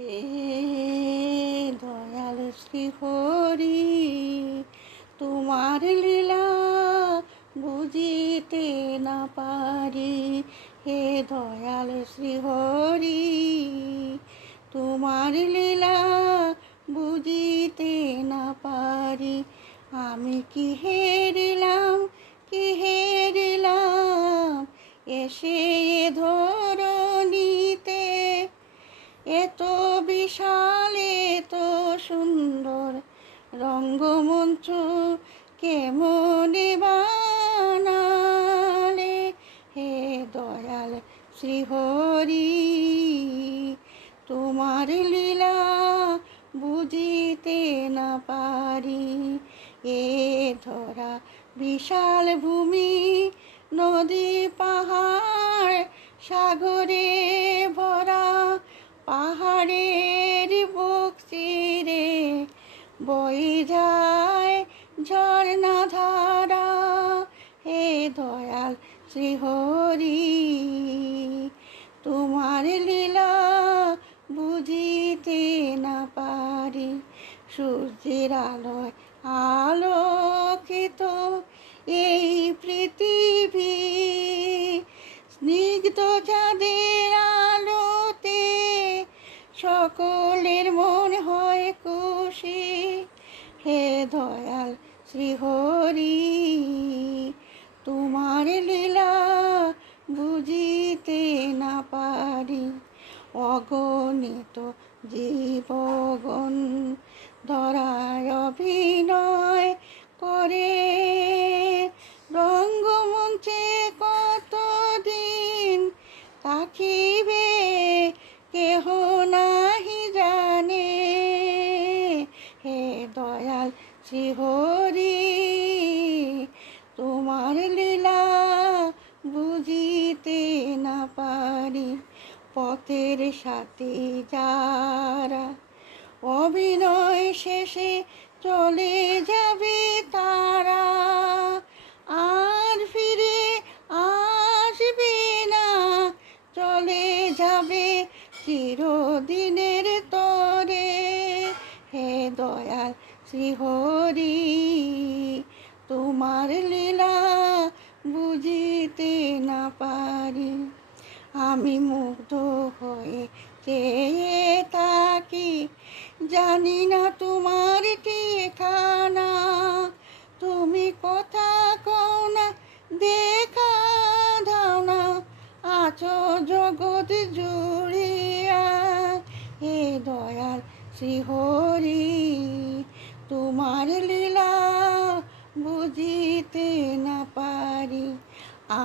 হে দয়াল শ্রীহরি, তোমার লীলা বুঝিতে না পারি। হে দয়াল শ্রীহরি, তোমার লীলা বুঝিতে না পারি। আমি কি হেরিলাম, কি হেরিলাম, এসে এ ধরণীতে। এত বিশাল এত সুন্দর রঙ্গমঞ্চ কেমনে বানালে। হে দয়াল শ্রীহরি, তোমার লীলা বুঝিতে না পারি। এ ধরা বিশাল ভূমি, নদী পাহাড় সাগরে ভরা। পাহাড়ের বুক চিরে বয়ে যায় ঝর্ণা ধারা। হে দয়াল শ্রীহরি, তোমার লীলা বুঝিতে না পারি। সূর্যের আলোয় আলোকিত এই পৃথিবী, স্নিগ্ধ চাঁদের আলোতে সকলের মন হয় খুশি। হে দয়াল শ্রীহরি, তোমার লীলা বুঝিতে না পারি। অগণিত জীবগণ ধরায় অভিনয় করে, রঙ্গমঞ্চে কতদিন থাকিবে কেহ নাহি জানে। হে দয়াল শ্রীহরি, তোমার লীলা বুঝিতে না পারি। পথের সাথী যারা অভিনয় শেষে চলে যাবে তারা, আর ফিরে আসবে না, চলে যাবে চিরদিনের তরে। হে দয়াল শ্রীহরি, তোমার লীলা বুঝিতে না পারি। আমি মুগ্ধ হয়ে চেয়ে থাকি, জানি না তোমার ঠিকানা। তুমি কথা কও না, দেখা দাও না, আছো জগৎ জুড়িয়া। হে দয়াল শ্রীহরি, তোমার লীলা বুঝিতে না পারি।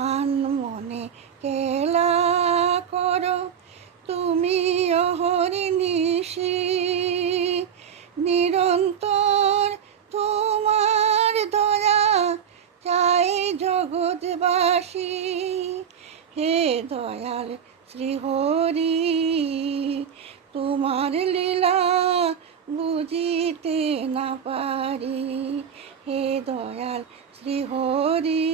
আন মনে খেলা করো তুমি অহর্নিশি, নিরন্তর তোমার দয়া চাই জগৎবাসী। হে দয়াল শ্রীহরি, তোমার লীলা বুঝিতে না পারি। হে দয়াল শ্রীহরি।